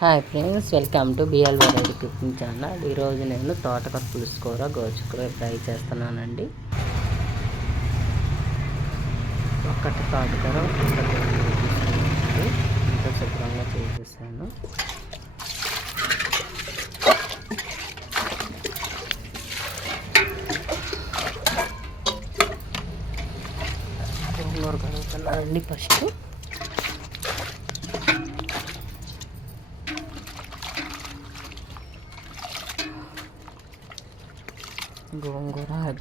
Hi friends welcome to B L variety cooking channel. ఈరోజు నేను తోటకూర పులుసుకూర గోచుకూర ఫ్రై చేస్తున్నానండి. ఒక్కటి తోటకూర ఇంకా శుభ్రంగా చేసేసాను. గోంగూర ఫస్ట్.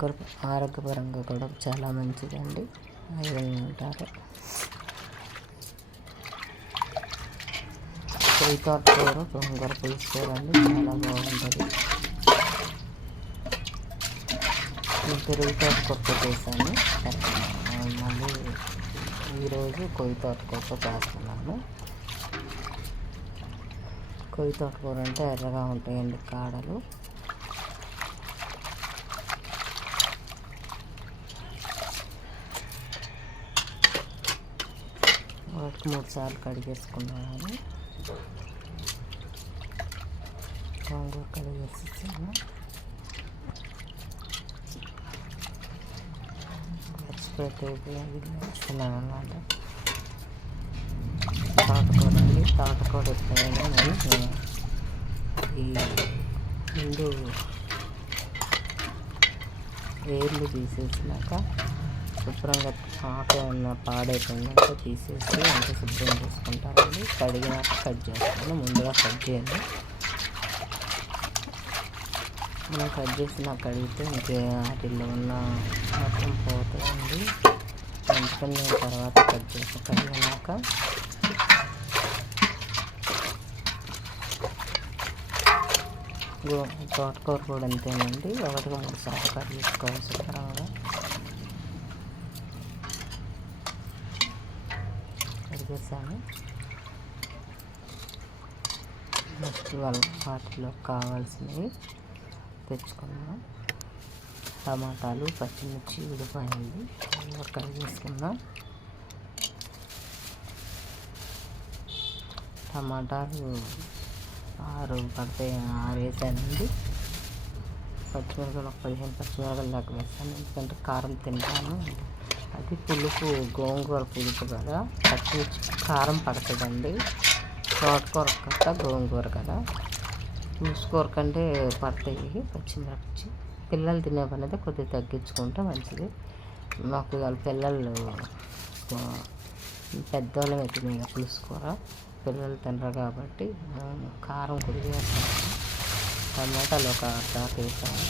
ఆరోగ్య ఆరోగ్యపరంగా కూడా చాలా మంచిదండి. ఐరన్ ఉంటారు. పొయ్యి కూర గోంగూర పులుసు కూర అండి. చాలా బాగుంటుంది. నేను కొత్త తోటకూరతో చేశాను. మళ్ళీ ఈరోజు కొయ్యి తోటకూరతో చేస్తున్నాను. కొయ్యి తోటకూర అంటే ఎర్రగా ఉంటాయండి కాడలు వాటికి మూడు సార్లు కడిగేసుకున్నాను. గోంగూర కడిగేసేసాను. పచ్చిపెట్టి వేసుకున్నాను అనమాట తోటకూర అండి తోటకూర ఎప్పుడైనా నేను ఈ ముందు వేర్లు తీసేసినాక శుభ్రంగా ఆకు ఉన్న పాడైపోయినాక తీసేసి అంత శుభ్రం చేసుకుంటారండి కడిగినాక కట్ చేస్తాను. ముందుగా కట్ చేయండి. మనం కట్ చేసిన కడిగితే ఇంకే వాటిల్లో ఉన్న మొత్తం పోతుందండి. అందుకని తర్వాత కట్ చేసి కడిగినాక తోటకూర కూడా అంతేనండి. ఒకటిగా మూడు సార్లు కట్ చేసుకోవాలి శుభ్రంగా చేశాను. నెక్స్ట్ వాళ్ళ వాటిలో కావాల్సినవి తెచ్చుకుందాం. టమాటాలు పచ్చిమిర్చి ఉడిపోయింది కడిగేసుకుందాం టమాటాలు ఆరు పడితే ఆరు వేసానండి. పచ్చిమిరపకాయలు ఒక పదిహేను పచ్చిమిరపకాయలు దాకా వేస్తాను ఎందుకంటే కారం తింటాను. అది పులుపు గోంగూర పులుపు కదా. పచ్చిమిర్చి కారం పడుతుందండి. తోటకూర కదా గోంగూర కదా. పులుసుకూర కంటే పడతాయి పచ్చిమిర్చి పిల్లలు తినే పని అయితే కొద్దిగా తగ్గించుకుంటే మంచిది. మాకు వాళ్ళ పిల్లలు పెద్దవాళ్ళమే తినే పులుసుకూర. పిల్లలు తినరు కాబట్టి కారం కొద్దిగా టమాటాలు ఒక అర్ధ వేసాను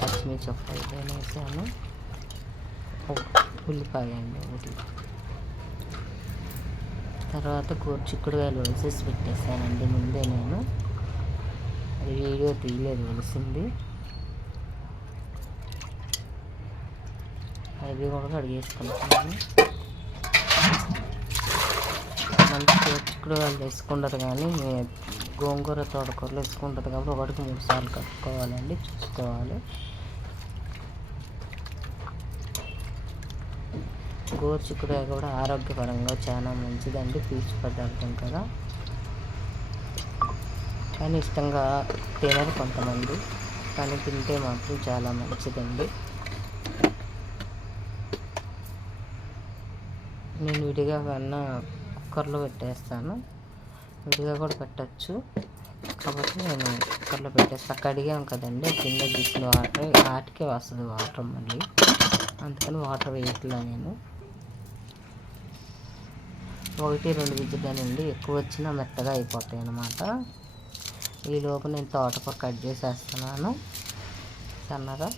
పచ్చిమిర్చి ఒక ఐదు వేసాను ఉల్లిపాయ అండి ఒకటి. తర్వాత చిక్కుడుకాయలు వేసేసి పెట్టేసానండి ముందే నేను. అది వీడియో తీయలేదు వెలిసింది అవి కూడా కడిగేసుకుంటాను మంచి చిక్కుడుకాయలు వేసుకుంటారు కానీ గోంగూర తోటకూరలు వేసుకుంటుంది కాబట్టి ఒకటికి మూడు సార్లు కట్టుకోవాలండి చూసుకోవాలి. గోరుచిక్కుడుకాయ కూడా ఆరోగ్యపరంగా చాలా మంచిదండి పీచు పదార్థం కదా. కానీ ఇష్టంగా తినరు కొంతమంది కానీ తింటే మాత్రం చాలా మంచిదండి. నేను విడిగా కన్నా కుక్కర్లో పెట్టేస్తాను. విడిగా కూడా పెట్టచ్చు. కాబట్టి నేను కుక్కర్లో పెట్టేస్తాను కడిగాం కదండి కింద తీసిన వాటర్ వాటికే వస్తుంది వాటర్ మళ్ళీ. అందుకని వాటర్ వేయట్లా నేను. ఒకటి రెండు విజిల్లేనండి ఎక్కువ వచ్చినా మెత్తగా అయిపోతాయి అన్నమాట. ఈలోపు నేను తోటకూర కట్ చేసేస్తున్నాను. సన్నగా.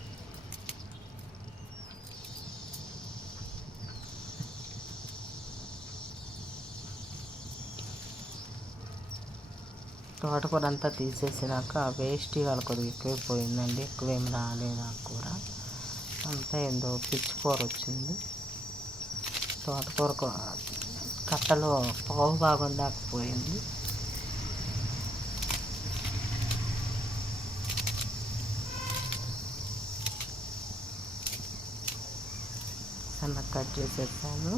తోటకూర అంతా తీసేసినాక వేస్ట్ ఇవాళ కొద్దిగా ఎక్కువైపోయిందండి. ఎక్కువేం రాలేదు ఆ కూర. అంతా ఏందో పిచ్చి కూర వచ్చింది. తోటకూర కట్టలో పావు భాగం దాకపోయింది సన్న కట్ చేసేసాను.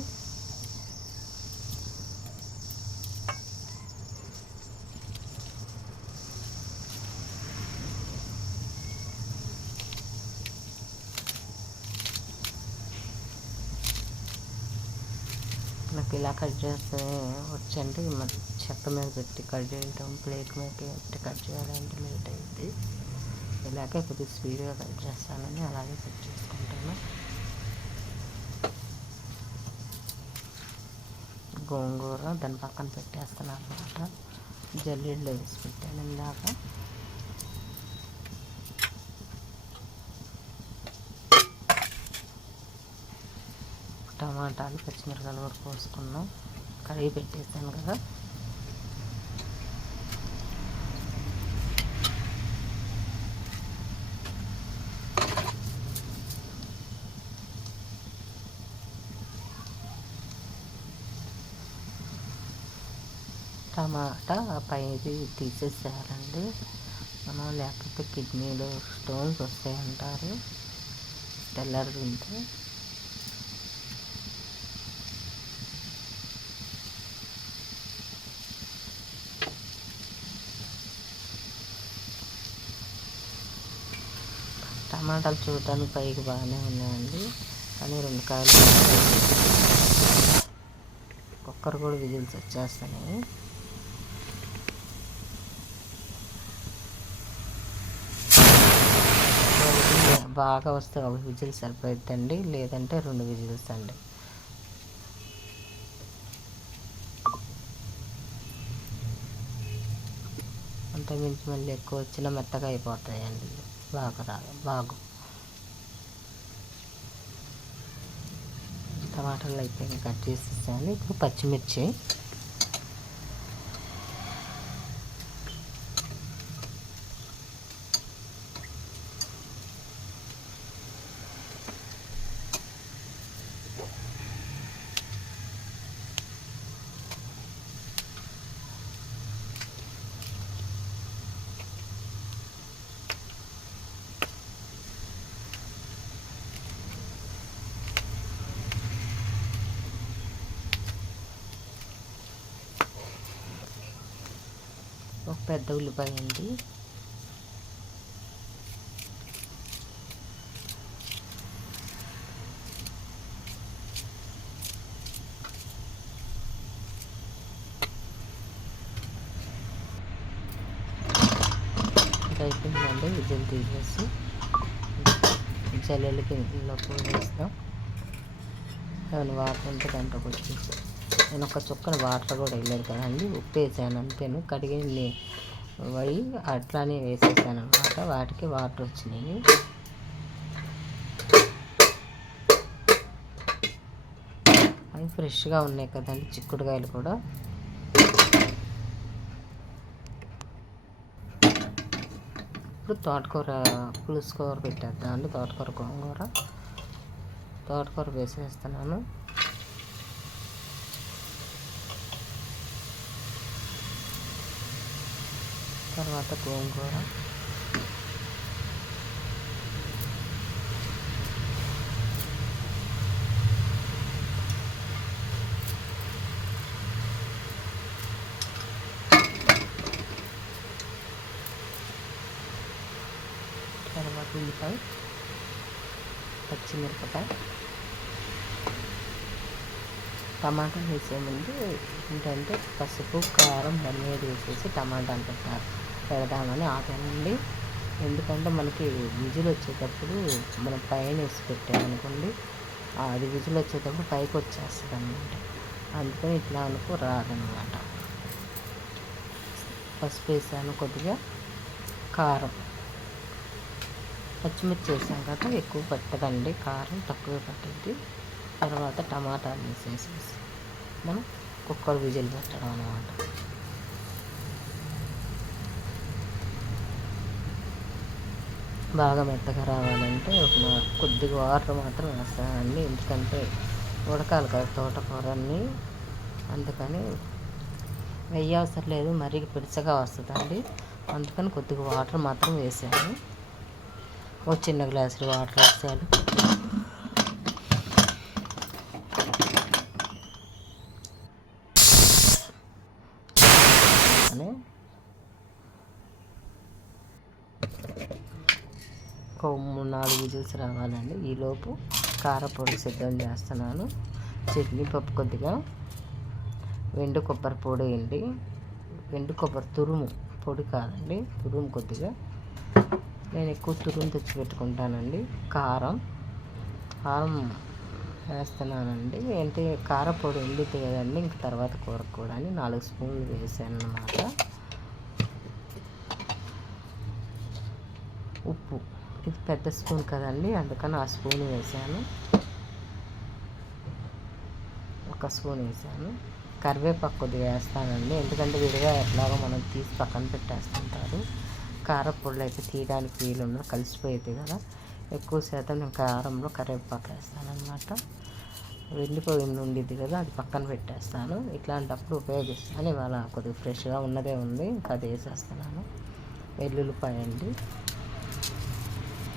ఇలా కట్ చేస్తే వచ్చండి మరి చెత్త మీద పెట్టి కట్ చేయటం ప్లేట్ మీద పెట్టి కట్ చేయాలంటే లేట్ అయింది. ఇలాగే కొద్దిగా స్పీడ్గా కట్ చేస్తానని అలాగే కట్ చేసుకుంటాను. గోంగూర దాని పక్కన పెట్టేస్తాను అనమాట జల్లీళ్ళు వేసి పెట్టాను ఇందాక. టమాటాలు పచ్చిమిరకాయలు కూడా పోసుకున్నాం కడిగి పెట్టేసాను కదా. టమాటా పైది తీసేసేయాలండి. మనం లేకపోతే కిడ్నీలో స్టోన్స్ వస్తాయంటారు. తెల్లారి తింటే. టమాటాలు చూడటానికి పైకి బాగానే ఉన్నాయండి. కానీ రెండు కాయలు కుక్కర్ కూడా విజిల్స్ వచ్చేస్తున్నాయి. బాగా వస్తే ఒక విజిల్ సరిపోతుందండి లేదంటే రెండు విజిల్స్ అండి. అంతకుమించి మళ్ళీ ఎక్కువ వచ్చినా మెత్తగా అయిపోతాయండి. బాగా రాదు బాగు టమాటాలు అయిపోయి కట్ చేసేసాను ఇప్పుడు పచ్చిమిర్చి. ఒక పెద్ద ఉల్లిపాయ అండి. అయిపోయిందండి విజయలు తీసేసి జల్లెలకి ఇందులో వేస్తాం ఏమైనా వాటర్ ఉంటే దాంట్లోకి వచ్చేసి నేను ఒక చుక్కన వాటర్ కూడా వేయలేదు కదండి. ఉప్పు వేసాను అంతేను. కడిగి పోయి అట్లానే వేసేసాను అనమాట వాటికి వాటర్ వచ్చినాయి. అవి ఫ్రెష్గా ఉన్నాయి కదండి. చిక్కుడుకాయలు కూడా. ఇప్పుడు తోటకూర పులుసు కూర పెట్టేద్దాం తోటకూర గోంగూర. తోటకూర వేసేస్తున్నాను. తర్వాత గోంగూర. తర్వాత ఉల్లిపాయ పచ్చిమిరపకాయ. టమాటా వేసే ముందు ఏంటంటే పసుపు కారం ధనియాలు వేసేసి టమాటాలు పెట్టారు పెడదామని ఆపానండి ఎందుకంటే మనకి విజిల్ వచ్చేటప్పుడు మనం పైన వేసి పెట్టామనుకోండి అది విజిల్ వచ్చేటప్పుడు పైకి వచ్చేస్తుంది అనమాట అందుకని ఇట్లా అనుకో రాదనమాట పసుపు వేసాను కొద్దిగా కారం. పచ్చిమిర్చి వేసాం కదా ఎక్కువ పట్టదండి. కారం తక్కువ పట్టింది తర్వాత టమాటాలు వేసేసి మనం కుక్కర్ విజిల్ పెట్టడం అనమాట బాగా మెత్తగా రావాలంటే ఒక కొద్దిగా వాటర్ మాత్రం వేస్తానండి. ఎందుకంటే ఉడకాలి కదా తోటకూరని అందుకని వెయ్యవసరం లేదు మరీ పిడిచగా వస్తుందండి. అందుకని కొద్దిగా వాటర్ మాత్రం వేసాను. ఒక చిన్న గ్లాసులు వాటర్ వేసాను. ఒక నాలుగు విజిల్స్ రావాలండి. ఈలోపు కారపొడి సిద్ధం చేస్తున్నాను. చట్నీ పప్పు కొద్దిగా వెండు కొబ్బరి పొడి వేయండి వెండు కొబ్బరి తురుము పొడి కాదండి. తురుము కొద్దిగా. నేను ఎక్కువ తురుము తెచ్చి పెట్టుకుంటానండి. కారం. కారం వేస్తున్నానండి. ఏంటి కారపొడి ఎండితే కదండి ఇంక తర్వాత కూర కూడా అని నాలుగు స్పూన్లు వేసాను అనమాట ఉప్పు. ఇది పెద్ద స్పూన్ కదండి అందుకని ఆ స్పూన్ వేసాను. ఒక స్పూన్ వేసాను. కరివేపాకు కొద్దిగా వేస్తానండి ఎందుకంటే విడిగా ఎట్లాగో మనం తీసి పక్కన పెట్టేస్తుంటారు. కారపొడులు అయితే తీయడానికి వీలున్న కలిసిపోయేది కదా. ఎక్కువ శాతం నేను కారంలో కరివేపాకు వేస్తానమాట అనమాట వెళ్ళిపోయి ఉండిద్ది కదా అది పక్కన పెట్టేస్తాను. ఇట్లాంటప్పుడు ఉపయోగిస్తాను ఇవాళ కొద్దిగా ఫ్రెష్గా ఉన్నదే ఉంది ఇంకా అది వేసేస్తున్నాను. వెల్లుల్లిపాయ అండి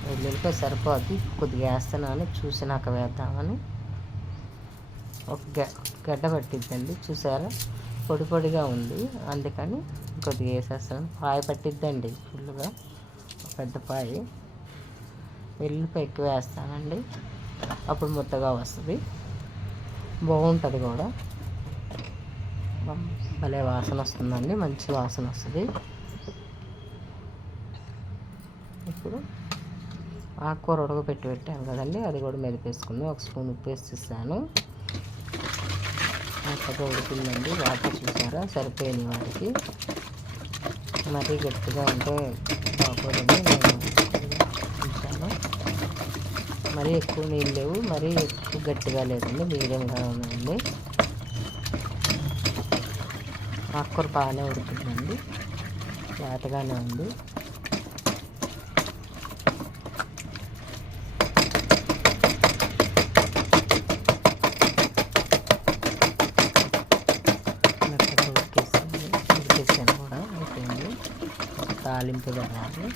వెల్లుల్లిపాయ సరిపోద్ది. కొద్దిగా వేస్తున్నాను. చూసినాక వేద్దామని. ఒక గడ్డ పట్టిద్దండి. చూసారా? పొడి పొడిగా ఉంది. అందుకని కొద్దిగా వేసేస్తాను పాయ పట్టిద్దండి ఫుల్గా పెద్ద పాయ. వెల్లుల్లిపాయ ఎక్కువ వేస్తానండి. అప్పుడు ముద్దగా వస్తుంది. బాగుంటుంది కూడా. భలే వాసన వస్తుందండి. మంచి వాసన వస్తుంది. ఇప్పుడు ఆకుకూర ఉడకబెట్టి పెట్టాను కదండి అది కూడా మెదిపేసుకుని ఒక స్పూన్ ఉప్పు వేసి ఇస్తాను ఉడుకుందండి ఉడికిందండి వాటర్ చూసారా? సరిపోయింది వాటికి. మరీ గట్టిగా ఉంటే బాగోదండి. నేను ఉంచాను మరీ ఎక్కువ నీళ్ళు లేవు మరీ ఎక్కువ గట్టిగా లేదండి మీడియంగా ఉందండి ఆకుకూర బాగానే ఉడుతుందండి లేతగానే ఉంది. తాలింపు పెట్టాలి.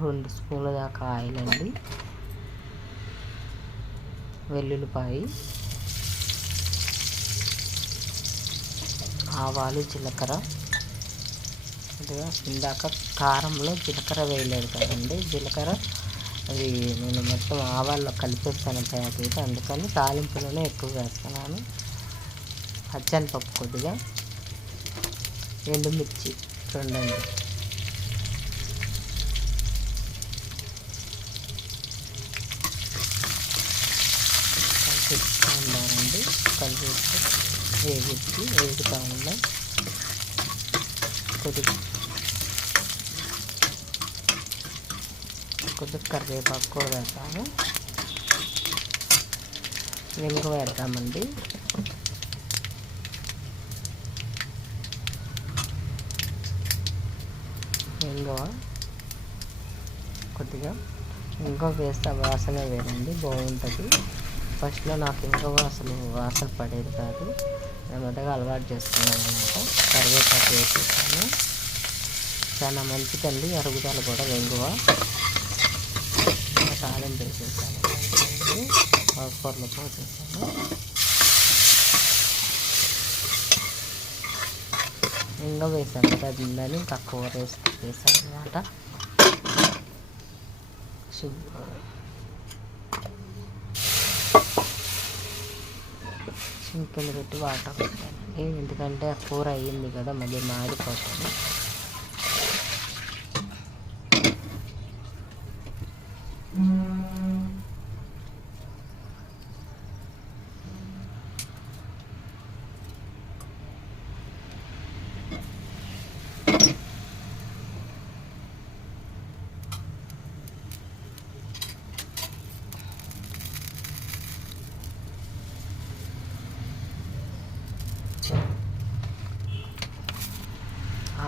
రెండు స్పూన్ల దాకా ఆయిల్ అండి. వెల్లుల్లిపాయ. ఆవాలు జీలకర్ర. ఇందాక కారంలో జీలకర్ర వేయలేదు కదండి. జీలకర్ర అది నేను మొత్తం ఆవాల్లో కలిపేస్తాను ప్యాకెట్. అందుకని తాలింపులోనే ఎక్కువ వేస్తున్నాను. పచ్చనిపప్పు కొద్దిగా. ఎండుమిర్చి రెండండి. కలిపిస్తూ ఉండాలండి కలిపి వేగిచ్చి వేగుతూ ఉన్నాయి కొద్దిగా కొద్దిగా కరివేపాకు కూడా వేస్తాము. వెనుక వేద్దామండి. ఇంగువ కొద్దిగా ఇంకో వేస్తే వాసన వేరండి బాగుంటుంది. ఫస్ట్లో నాకు ఇంకో వాసన వాసన పడేది కాదు. నెమ్మదిగా అలవాటు చేసుకున్నాను అనమాట కరివేపాకు వేసేసాను. చాలా మంచిదండి అరుగుదల కూడా వెంగువ తాళం వేసేసాను ఆకుకూరలో పోసేసాను ఇంకా వేసాను. కదా అది ఉందని ఇంకా కూర వేసి వేసాను అనమాట సింపుల్ పెట్టి వాటర్ పెట్టాను ఎందుకంటే ఆ కూర అయ్యింది కదా మళ్ళీ మాడిపోతుంది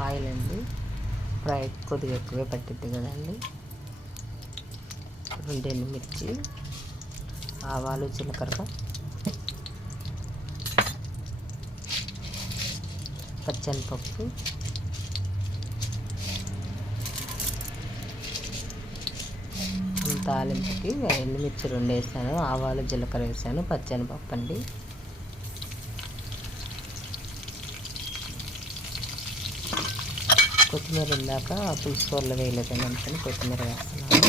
ఆయిల్ అండి ఫ్రై కొద్దిగా ఎక్కువే పట్టిద్ది కదండి. రెండు మిర్చి ఆవాలు జీలకర్ర. పచ్చనిపప్పు. తాలింపుకి ఎండుమిర్చి రెండు వేసాను ఆవాలు జీలకర్ర వేసాను పచ్చనిపప్పు అండి కొత్తిమీర ఇందాక పులుసు కూరలో వేయలేదని అనుకుని కొత్తిమీర వేస్తున్నాను.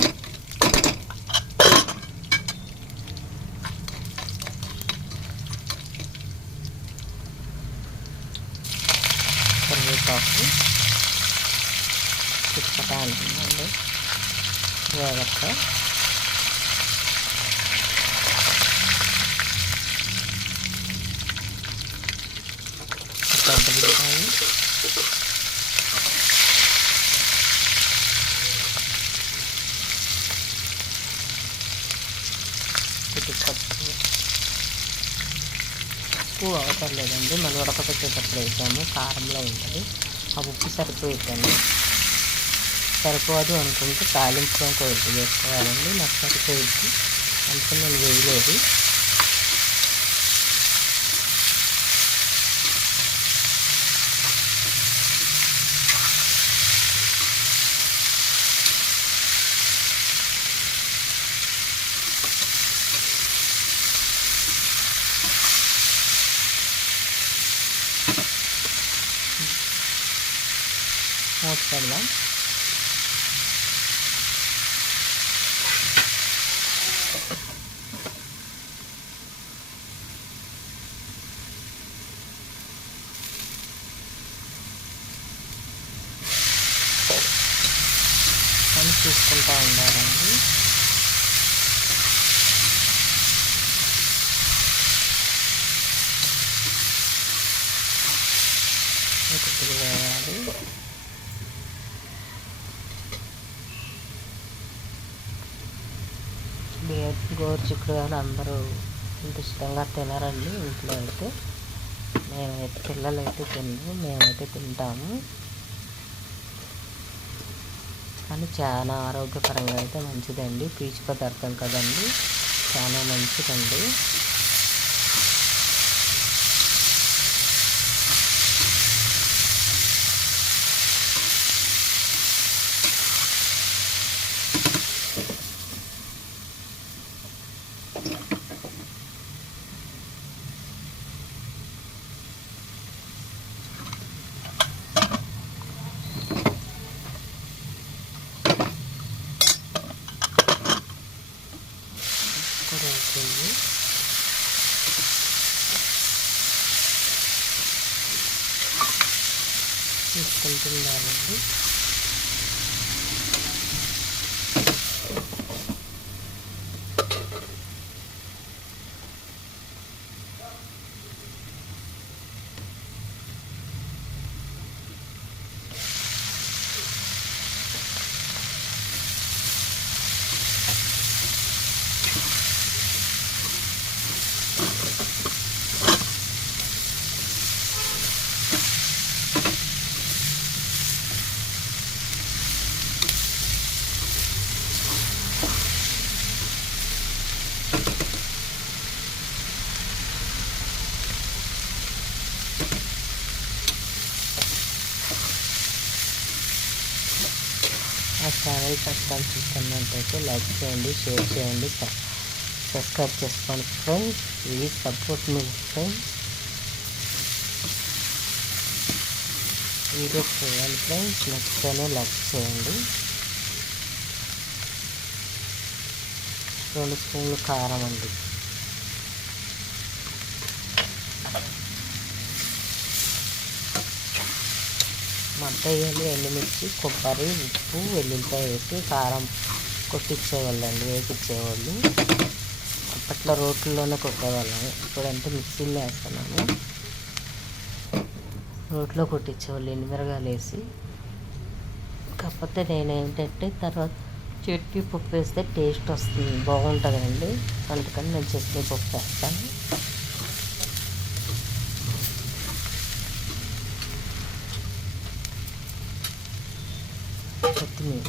కరివేపాకు చిక్కట అంటుందండి జాగ్రత్త ఉల్లిపాయ. కొద్ది ఉప్పు అవసరం లేదండి. మనం ఉడకపెట్టేటప్పుడు వేసాము. కారంలో ఉంటుంది. ఆ ఉప్పు సరిపోయిద్దండి సరిపోదు అనుకుంటే తాలింపులో కొద్ది వేసుకోవాలండి. నాకు సరిపోయిద్ది అందుకని నేను వేయలేదు. 잠깐만. 잠시 금방 나란히. 이렇게 들어가야 돼. గోరు చిక్కుడుగాయలు అందరూ ఇంత ఇష్టంగా తినరండి ఇంట్లో అయితే. మేమైతే పిల్లలైతే అయితే తినరు మేమైతే తింటాము. కానీ చాలా ఆరోగ్యపరంగా అయితే మంచిదండి. పీచు పదార్థం కదండి. చాలా మంచిదండి. తీసుకుంటున్నానండి ఆ ఛానల్ ఫస్ట్ టైం చూస్తున్నట్టయితే లైక్ చేయండి షేర్ చేయండి సబ్స్క్రైబ్ చేసుకోండి ఫ్రెండ్స్ ప్లీజ్ సపోర్ట్ మీ ఫ్రెండ్స్ వీడియో చేయండి ఫ్రెండ్స్ నచ్చితేనే లైక్ చేయండి. రెండు స్పూన్లు కారం అండి. మంట వేయాలి ఎండుమిర్చి కొబ్బరి ఉప్పు వెల్లుల్లిపాయ వేసి కారం కొట్టించేవాళ్ళండి వేపించేవాళ్ళు అప్పట్లో రోట్లలోనే కొట్టేవాళ్ళం. ఇప్పుడంటే మిక్సీలో వేస్తున్నాము. రోట్లో కొట్టించేవాళ్ళు ఎండుమిరగాలు వేసి. కాకపోతే నేను ఏంటంటే తర్వాత చట్నీ పప్పు వేస్తే టేస్ట్ వస్తుంది బాగుంటుందండి. అందుకని నేను చట్నీ పప్పు వేస్తాను. కొత్తిమీర